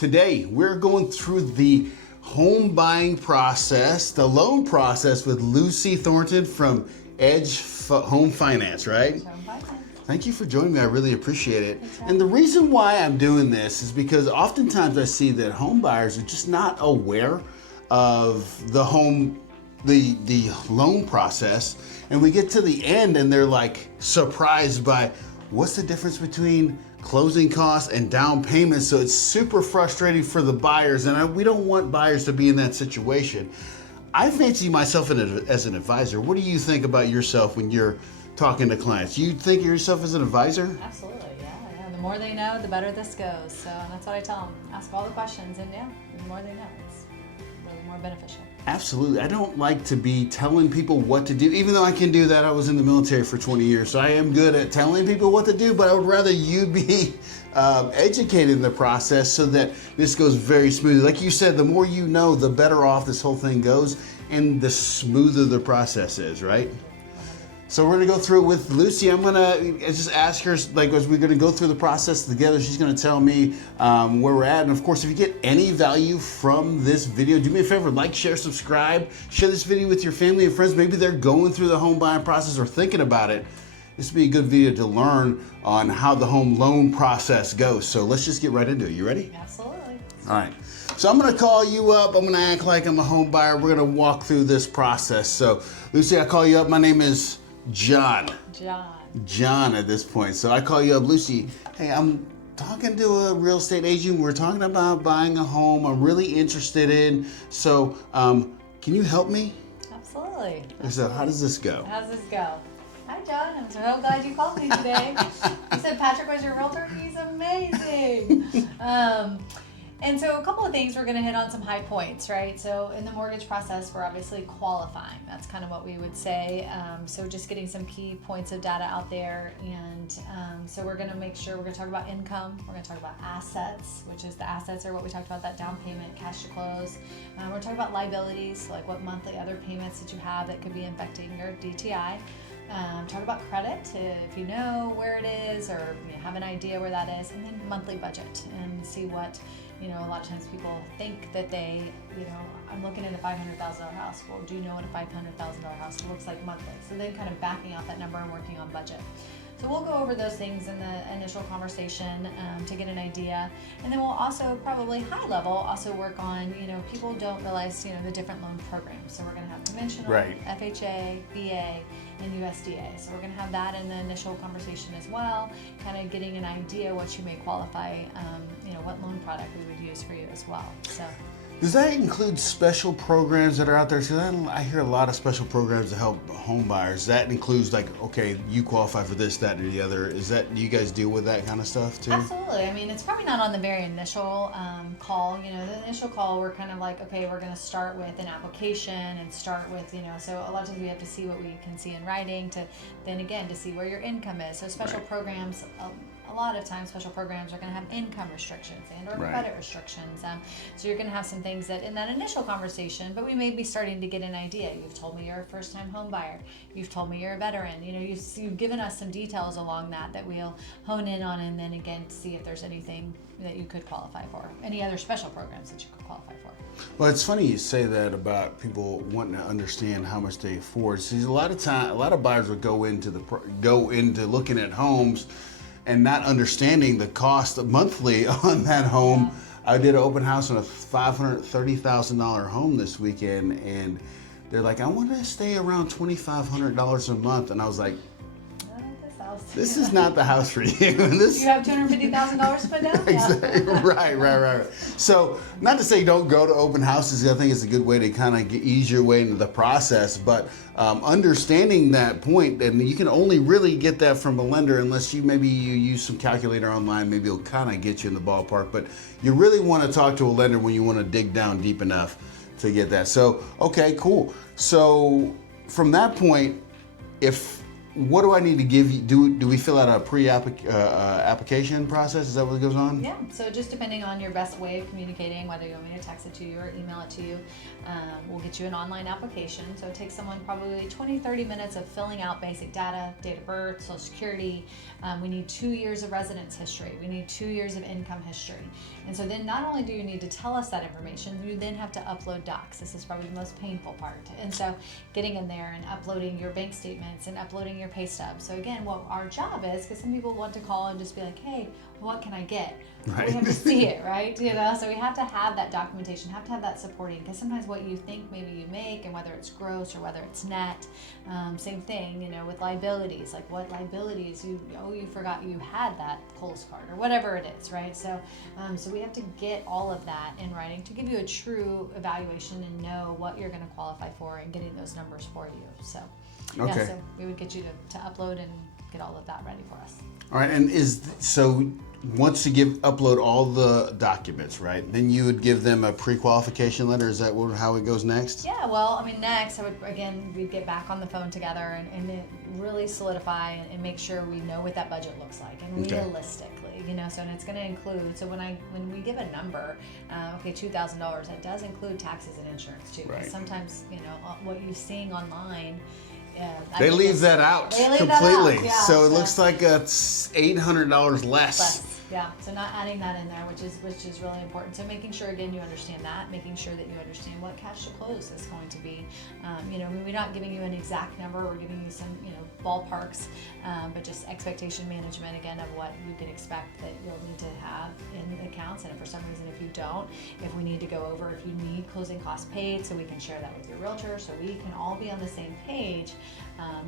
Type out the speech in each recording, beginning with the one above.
Today, we're going through the home buying process, the loan process with Lucy Thornton from Home Finance, right? Home Finance. Thank you for joining me. I really appreciate it. And the reason why I'm doing this is because oftentimes I see that home buyers are just not aware of the loan process, and we get to the end and they're like surprised by what's the difference between closing costs and down payments. So it's super frustrating for the buyers, and we don't want buyers to be in that situation. I fancy myself as an advisor. What do you think about yourself when you're talking to clients? You think of yourself as an advisor? Absolutely, yeah. The more they know, the better this goes. So that's what I tell them. Ask all the questions, and the more they know, it's really more beneficial. Absolutely. I don't like to be telling people what to do, even though I can do that. I was in the military for 20 years, so I am good at telling people what to do, but I would rather you be educated in the process so that this goes very smoothly. Like you said, the more you know, the better off this whole thing goes and the smoother the process is, right? So we're gonna go through it with Lucy. I'm gonna just ask her, like, as we're gonna go through the process together, she's gonna tell me where we're at. And of course, if you get any value from this video, do me a favor, like, share, subscribe, share this video with your family and friends. Maybe they're going through the home buying process or thinking about it. This would be a good video to learn on how the home loan process goes. So let's just get right into it. You ready? Absolutely. All right. So I'm gonna call you up. I'm gonna act like I'm a home buyer. We're gonna walk through this process. So Lucy, I call you up. My name is John at this point. So I call you up, Lucy. Hey, I'm talking to a real estate agent. We're talking about buying a home. I'm really interested in. So can you help me? Absolutely. So how does this go? How's this go? Hi, John. I'm so glad you called me today. You said Patrick was your realtor? He's amazing. And so a couple of things, we're going to hit on some high points, right? So in the mortgage process, we're obviously qualifying. That's kind of what we would say. So just getting some key points of data out there. And so we're going to make sure, we're going to talk about income. We're going to talk about assets, which is the assets are what we talked about, that down payment, cash to close. We're talking about liabilities, like what monthly other payments that you have that could be affecting your DTI. Talk about credit, if you know where it is or have an idea where that is, and then monthly budget and see what, a lot of times people think that they, I'm looking at a $500,000 house. Well, do you know what a $500,000 house looks like monthly? So then kind of backing out that number and working on budget. So we'll go over those things in the initial conversation to get an idea. And then we'll also probably high level also work on, people don't realize, the different loan programs. So we're going to have conventional, Right. FHA, VA, and USDA. So we're going to have that in the initial conversation as well, kind of getting an idea what you may qualify, what loan product we would use for you as well. So. Does that include special programs that are out there? Because I hear a lot of special programs to help home buyers. That includes like, okay, you qualify for this, that, or the other. Do you guys deal with that kind of stuff too? Absolutely. I mean, it's probably not on the very initial call. The initial call, we're kind of like, okay, we're going to start with an application and start with, so a lot of times we have to see what we can see in writing to then again to see where your income is. So special programs, a lot of times special programs are going to have income restrictions and or credit restrictions. So you're going to have some things that in that initial conversation, but we may be starting to get an idea. You've told me you're a first-time home buyer. You've told me you're a veteran. You've given us some details along that we'll hone in on, and then again see if there's anything that you could qualify for. Any other special programs that you could qualify for. Well, it's funny you say that about people wanting to understand how much they afford. See, a lot of buyers will go into looking at homes and not understanding the cost monthly on that home. Yeah. I did an open house on a $530,000 home this weekend, and they're like, I want to stay around $2,500 a month. And I was like, this is not the house for you. You have $250,000 to put down? Exactly. Right. So, not to say don't go to open houses. I think it's a good way to kind of ease your way into the process. But understanding that point, and you can only really get that from a lender unless you use some calculator online. Maybe it'll kind of get you in the ballpark. But you really want to talk to a lender when you want to dig down deep enough to get that. So, okay, cool. So, from that point, if what do I need to give you? Do we fill out a application process? Is that what goes on? Yeah, so just depending on your best way of communicating, whether you want me to text it to you or email it to you, we'll get you an online application. So it takes someone probably 20-30 minutes of filling out basic data, date of birth, social security. We need 2 years of residence history. We need 2 years of income history. And so then not only do you need to tell us that information, you then have to upload docs. This is probably the most painful part. And so getting in there and uploading your bank statements and uploading your pay stubs. So again, what our job is, because some people want to call and just be like, hey, what can I get? Right. We have to see it, right? You know, so we have to have that documentation, have to have that supporting, because sometimes what you think maybe you make, and whether it's gross or whether it's net, same thing, you know, with liabilities, like what liabilities you forgot you had that Kohl's card or whatever it is, right? So, so we have to get all of that in writing to give you a true evaluation and know what you're going to qualify for and getting those numbers for you. So, Okay. yeah, so we would get you to upload and get all of that ready for us. All right, and so once you upload all the documents, right? Then you would give them a pre-qualification letter. Is that how it goes next? Yeah, well, I mean, next we'd get back on the phone together and really solidify and make sure we know what that budget looks like and realistically, you know. So and it's going to include. So when we give a number, okay, $2,000, that does include taxes and insurance too. Right. Sometimes, you know, what you're seeing online. They leave that out completely. That out, yeah. So it looks like it's $800 less. Yeah, so not adding that in there, which is really important. So making sure, again, you understand that, making sure that you understand what cash to close is going to be. You know, we're not giving you an exact number, we're giving you some, you know, ballparks, but just expectation management, again, of what you can expect that you'll need to have in the accounts. And if for some reason, if you don't, if we need to go over, if you need closing costs paid, so we can share that with your realtor, so we can all be on the same page,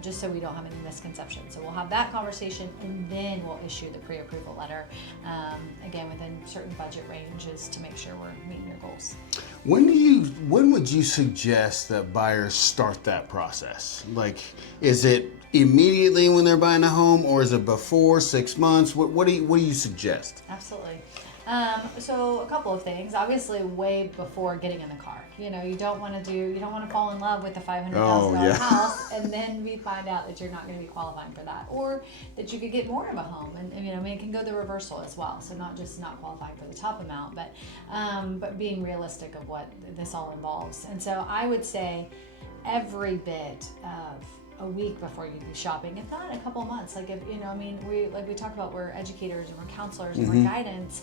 just so we don't have any misconceptions. So we'll have that conversation, and then we'll issue the pre-approval letter. Again, within certain budget ranges to make sure we're meeting your goals. When would you suggest that buyers start that process? Like, is it immediately when they're buying a home, or is it before 6 months? What do you suggest? Absolutely. So a couple of things. Obviously, way before getting in the car. You know, you don't want to fall in love with a $500,000 house, and then we find out that you're not going to be qualifying for that, or that you could get more of a home, and you know, I mean, it can go the reversal as well. So not just not qualifying for the top amount, but being realistic of what this all involves. And so I would say every bit of a week before you'd be shopping, if not a couple months. Like, if you know, I mean, we talk about, we're educators and we're counselors and we're guidance.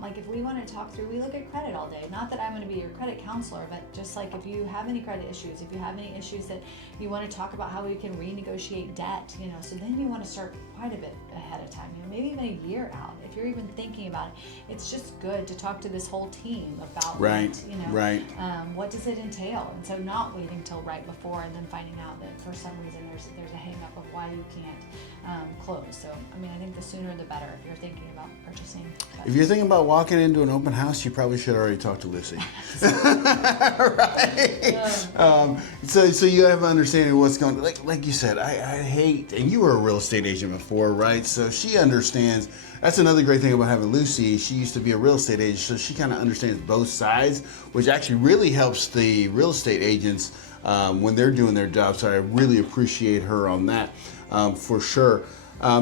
Like, if we want to talk through, we look at credit all day. Not that I'm going to be your credit counselor, but just like if you have any credit issues, if you have any issues that you want to talk about how we can renegotiate debt, you know, so then you want to start quite a bit ahead of time, you know, maybe even a year out. If you're even thinking about it, it's just good to talk to this whole team about what does it entail, and so not waiting till right before and then finding out that for some reason there's a hang up of why you can't close. So I mean, I think the sooner the better if you're thinking about purchasing. If you're thinking about walking into an open house, you probably should already talk to Lucy. Right? So you have an understanding of what's going on. Like you said, I hate, and you were a real estate agent before, right? So she understands. That's another great thing about having Lucy. She used to be a real estate agent, so she kind of understands both sides, which actually really helps the real estate agents when they're doing their job. So I really appreciate her on that, for sure.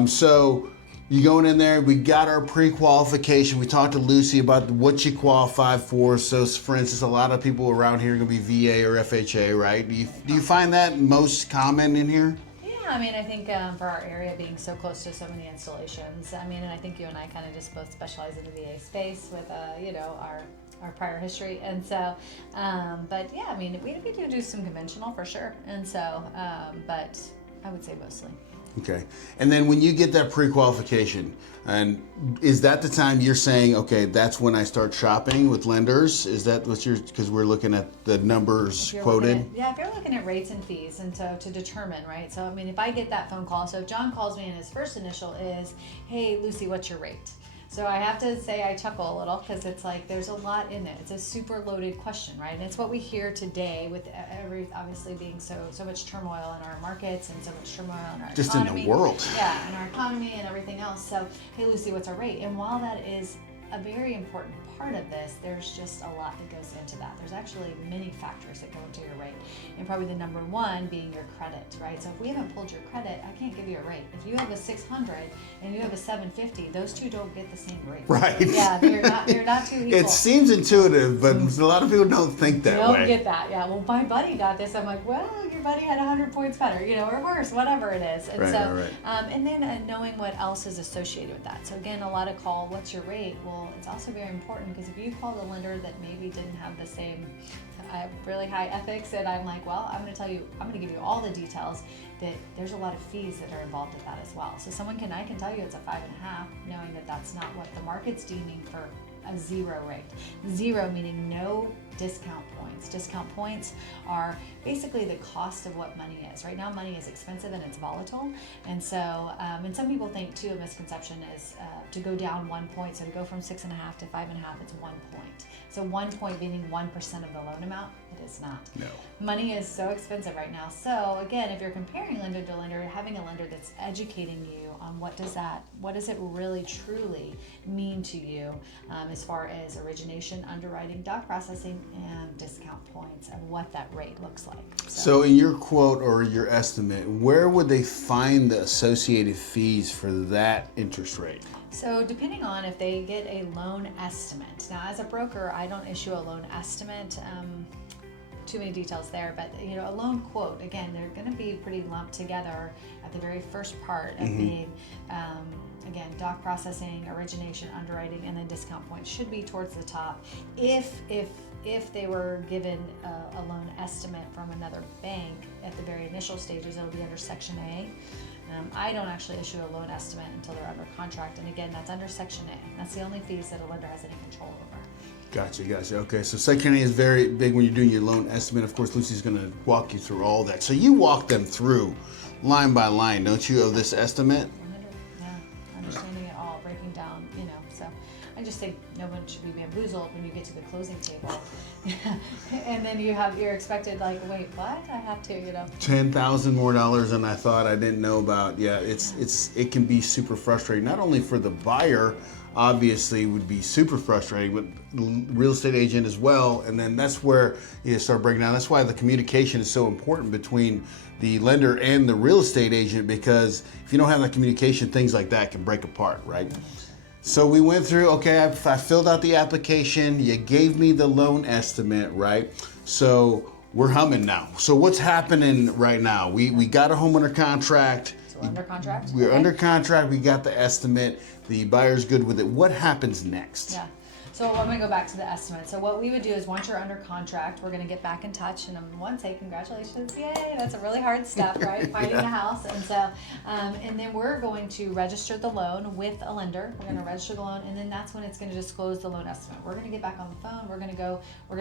So you going in there, we got our pre-qualification. We talked to Lucy about what you qualify for. So for instance, a lot of people around here are going to be VA or FHA, right? Do you find that most common in here? I mean, I think for our area being so close to so many installations, I mean, and I think you and I kind of just both specialize in the VA space with, you know, our prior history. And so, but yeah, I mean, we do some conventional for sure. And so, but I would say mostly. Okay. And then when you get that pre-qualification, and is that the time you're saying, okay, that's when I start shopping with lenders? Is that what because we're looking at the numbers quoted? If you're looking at rates and fees, and so to determine, right? So, I mean, if I get that phone call, so if John calls me and his first initial is, hey, Lucy, what's your rate? So I have to say I chuckle a little because it's like there's a lot in it. It's a super loaded question, right? And it's what we hear today with obviously being so much turmoil in our markets and so much turmoil in our just economy. In the world. Yeah, in our economy and everything else. So, hey, Lucy, what's our rate? And while that is a very important part of this, there's just a lot that goes into that. There's actually many factors that go into your rate, and probably the number one being your credit, right? So if we haven't pulled your credit, I can't give you a rate. If you have a 600 and you have a 750, those two don't get the same rate. Right. Yeah, they're not two equal. It seems intuitive, but a lot of people don't think that way. Don't get that. Yeah. Well, my buddy got this. I'm like, well, your buddy had 100 points better, or worse, whatever it is. And and then knowing what else is associated with that. So again, a lot of call, what's your rate? Well, it's also very important because if you call the lender that maybe didn't have the same really high ethics, and I'm like, well, I'm going to give you all the details, that there's a lot of fees that are involved with that as well. So I can tell you it's a 5.5, knowing that that's not what the market's deeming for a zero rate. Zero meaning no discount points. Discount points are basically the cost of what money is. Right now, money is expensive and it's volatile. And so, and some people think too, a misconception is to go down 1 point. So to go from 6.5 to 5.5, it's 1 point. So 1 point meaning 1% of the loan amount. It is not. No. Money is so expensive right now. So again, if you're comparing lender to lender, having a lender that's educating you on what does it really truly mean to you as far as origination, underwriting, doc processing, and discount points, and what that rate looks like. So in your quote or your estimate, where would they find the associated fees for that interest rate? So depending on if they get a loan estimate. Now, as a broker, I don't issue a loan estimate. Too many details there, but a loan quote, again, they're going to be pretty lumped together at the very first part of being, again, doc processing, origination, underwriting, and then discount points should be towards the top. If they were given a loan estimate from another bank at the very initial stages, it'll be under Section A. I don't actually issue a loan estimate until they're under contract, and again, that's under Section A. That's the only fees that a lender has any control over. Gotcha. Okay, so Section A is very big when you're doing your loan estimate. Of course, Lucy's going to walk you through all that. So you walk them through line by line, don't you, of this estimate? 100, yeah, understanding it all, breaking down, so I just think no one should be bamboozled when you get to the closing table. And then you're expected like, wait, what? I have to, $10,000 more than I thought. I didn't know about. Yeah, it can be super frustrating, not only for the buyer, obviously would be super frustrating, but the real estate agent as well. And then that's where you start breaking down. That's why the communication is so important between the lender and the real estate agent, because if you don't have that communication, things like that can break apart, right? So we went through, okay, I filled out the application, you gave me the loan estimate, right? So we're humming now. So what's happening right now? We got a home under contract. So under contract? We're under contract, we got the estimate, the buyer's good with it. What happens next? Yeah. So I'm going to go back to the estimate. So what we would do is once you're under contract, we're going to get back in touch and say congratulations, yay, that's a really hard step, right? Finding a house. And so, and then we're going to register the loan with a lender. We're going to register the loan, and then that's when it's going to disclose the loan estimate. We're going to get back on the phone. We're going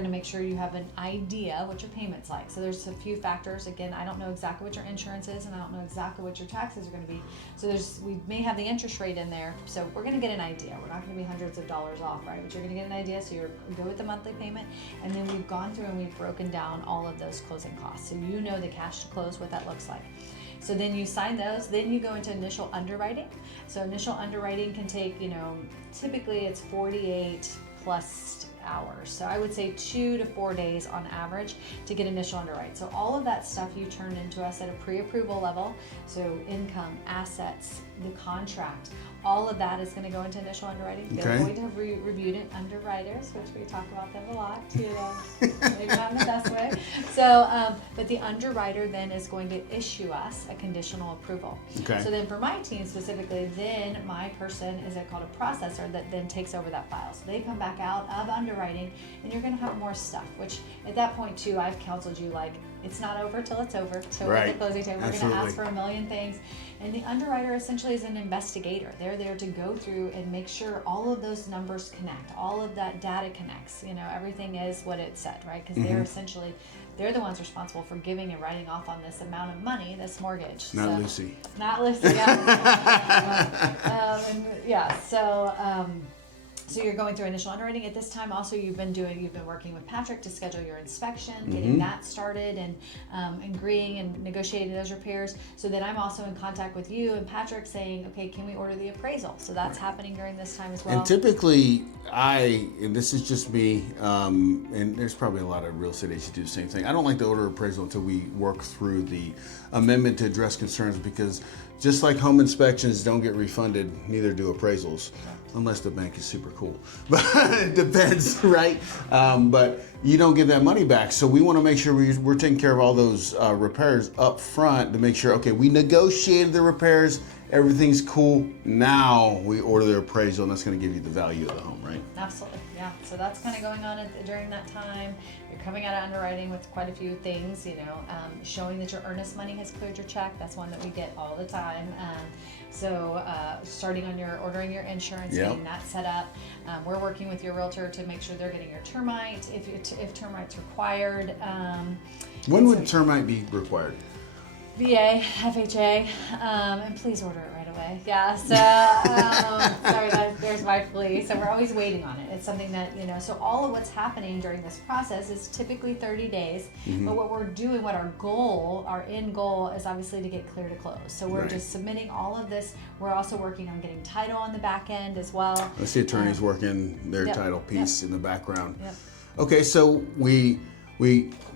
to make sure you have an idea what your payment's like. So there's a few factors. Again, I don't know exactly what your insurance is, and I don't know exactly what your taxes are going to be. So we may have the interest rate in there. So we're going to get an idea. We're not going to be hundreds of dollars off, right? But you're going to get an idea, so you're good with the monthly payment, and then we've gone through and we've broken down all of those closing costs, so you know the cash to close, what that looks like. So then you sign those, then you go into initial underwriting. So initial underwriting can take, typically it's 48 plus hours. So I would say 2 to 4 days on average to get initial underwrite. So all of that stuff you turn into us at a pre-approval level. So income, assets, the contract, all of that is going to go into initial underwriting. Okay. They're going to have reviewed it, underwriters, which we talk about them a lot, maybe not in the best way. So, but the underwriter then is going to issue us a conditional approval. Okay. So then for my team specifically, then my person is called a processor that then takes over that file. So they come back out of underwriting, and you're going to have more stuff, which at that point too, I've counseled you like, it's not over till it's over. So right. At the closing table, we're going to ask for a million things. And the underwriter essentially is an investigator. They're there to go through and make sure all of those numbers connect, all of that data connects. Everything is what it said, right? Because they're the ones responsible for giving and writing off on this amount of money, this mortgage. Not Lucy. Not Lucy, yeah. So you're going through initial underwriting. At this time also you've been working with Patrick to schedule your inspection, getting that started, and agreeing and negotiating those repairs. So then I'm also in contact with you and Patrick saying, okay, can we order the appraisal? So that's happening during this time as well. And typically and this is just me, and there's probably a lot of real estate agents do the same thing. I don't like to order appraisal until we work through the amendment to address concerns, because just like home inspections don't get refunded, neither do appraisals, unless the bank is super cool. But it depends, right? But you don't get that money back. So we want to make sure we're taking care of all those repairs up front to make sure, okay, we negotiated the repairs, everything's cool. Now we order the appraisal, and that's going to give you the value of the home, right? Absolutely, yeah. So that's kind of going on during that time. You're coming out of underwriting with quite a few things, showing that your earnest money has cleared your check. That's one that we get all the time. Starting on ordering your insurance, getting that set up. We're working with your realtor to make sure they're getting your termite, if termite's required. When would termite be required? VA, FHA, and please order it right away. Yeah, so, sorry, there's my plea. So we're always waiting on it. It's something that, so all of what's happening during this process is typically 30 days. But what we're doing, our end goal is obviously to get clear to close. So we're just submitting all of this. We're also working on getting title on the back end as well. Let's see, attorneys working their title piece in the background. Yep. Okay, so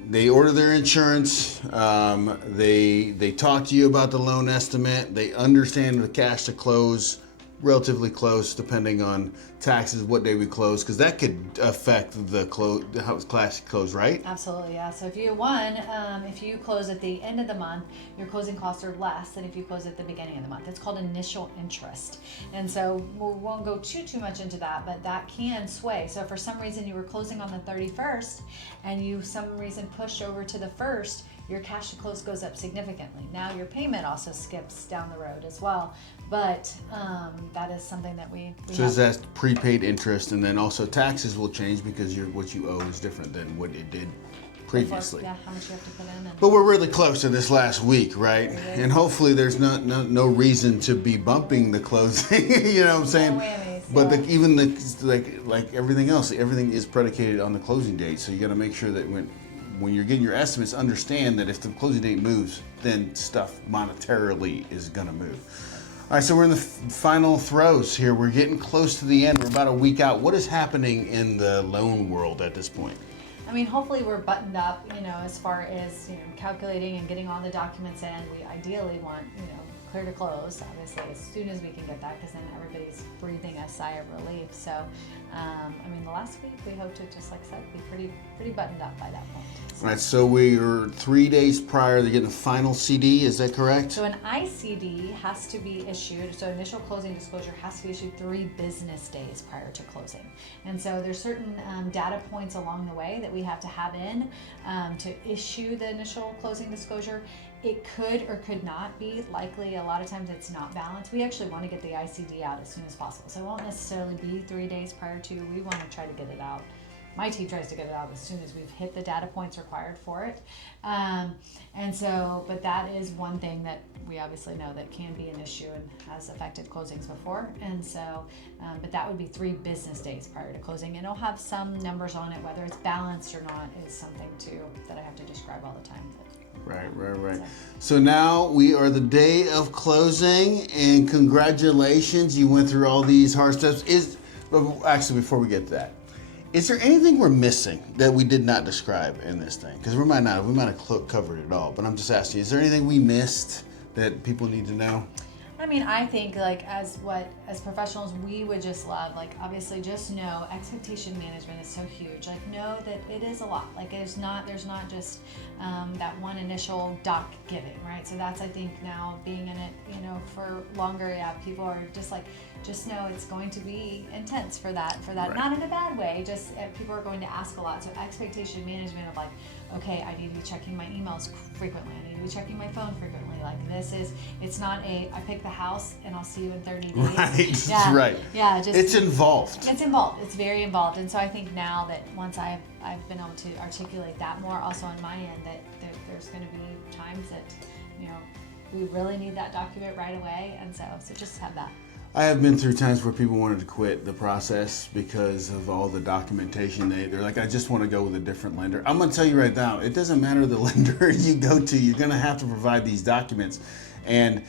they order their insurance, they talk to you about the loan estimate, they understand the cash to close, relatively close depending on taxes, what day we close, because that could affect how class close, right? Absolutely, yeah. So if you close at the end of the month, your closing costs are less than if you close at the beginning of the month. It's called initial interest. And so we won't go too much into that, but that can sway. So if for some reason you were closing on the 31st and you some reason pushed over to the 1st, your cash to close goes up significantly. Now your payment also skips down the road as well. But that is something that we so is that prepaid interest, and then also taxes will change because what you owe is different than what it did previously. Yeah, how much you have to put in. But we're really close to this last week, right? And hopefully there's no reason to be bumping the closing. You know what I'm saying? No whammies, but like everything else, everything is predicated on the closing date. So you got to make sure that when you're getting your estimates, understand that if the closing date moves, then stuff monetarily is going to move. All right, so we're in the final throes here. We're getting close to the end. We're about a week out. What is happening in the loan world at this point? I mean, hopefully we're buttoned up, as far as, calculating and getting all the documents in. We ideally want, clear to close, obviously, as soon as we can get that, because then everybody's breathing a sigh of relief. So, the last week we hope to, just like I said, be pretty buttoned up by that point. All right, so we are 3 days prior to getting a final CD, is that correct? So an ICD has to be issued, so initial closing disclosure has to be issued 3 business days prior to closing. And so there's certain data points along the way that we have to have in to issue the initial closing disclosure. It could or could not be. Likely, a lot of times it's not balanced. We actually want to get the ICD out as soon as possible. So it won't necessarily be 3 days prior to. We want to try to get it out. My team tries to get it out as soon as we've hit the data points required for it. But that is one thing that we obviously know that can be an issue and has affected closings before. And so, but that would be 3 business days prior to closing. And it'll have some numbers on it, whether it's balanced or not is something too that I have to describe all the time. Right. So now we are the day of closing, and congratulations, you went through all these hard steps. Actually, before we get to that, is there anything we're missing that we did not describe in this thing? Because we might have covered it all, but I'm just asking, is there anything we missed that people need to know? I think as professionals, we would just love, obviously just know expectation management is so huge. Know that it is a lot. There's not just that one initial doc giving, right? So that's, I think, now being in it, for longer, people are just know it's going to be intense for that, right. Not in a bad way, just people are going to ask a lot. So expectation management of okay, I need to be checking my emails frequently. I need to be checking my phone frequently. It's not I pick the house and I'll see you in 30 days. Right, yeah. right. Yeah, it's involved. It's involved. It's very involved. And so I think now that once I've been able to articulate that more also on my end, that there's going to be times that, we really need that document right away. And so just have that. I have been through times where people wanted to quit the process because of all the documentation. They're like, I just want to go with a different lender. I'm going to tell you right now, it doesn't matter the lender you go to, you're going to have to provide these documents. And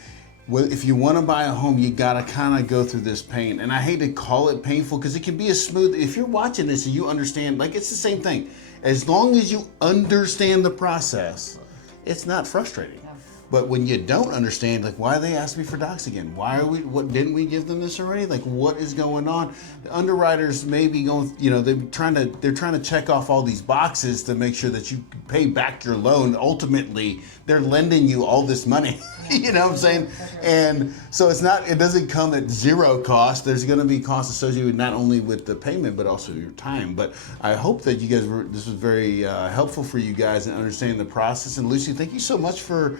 if you want to buy a home, you got to kind of go through this pain. And I hate to call it painful because it can be a smooth, if you're watching this and you understand, like it's the same thing. As long as you understand the process, it's not frustrating. But when you don't understand, like, why they ask me for docs again? Why are we? What didn't we give them this already? Like, what is going on? The underwriters may be going. You know, they're trying to check off all these boxes to make sure that you pay back your loan. Ultimately, they're lending you all this money. You know what I'm saying? And so it doesn't come at zero cost. There's going to be costs associated not only with the payment but also your time. But I hope that you guys this was very helpful for you guys in understanding the process. And Lucy, thank you so much for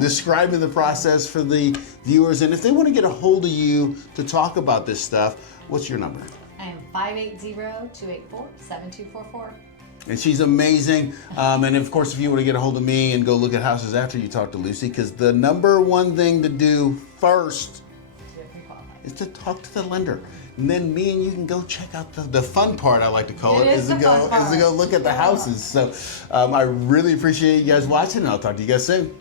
describing the process for the viewers. And if they want to get a hold of you to talk about this stuff, what's your number? I am 580-284-7244. And she's amazing. And of course, if you want to get a hold of me and go look at houses after you talk to Lucy, because the number one thing to do first is to talk to the lender. And then me and you can go check out the fun part, I like to call it, is to go look at the houses. So I really appreciate you guys watching, and I'll talk to you guys soon.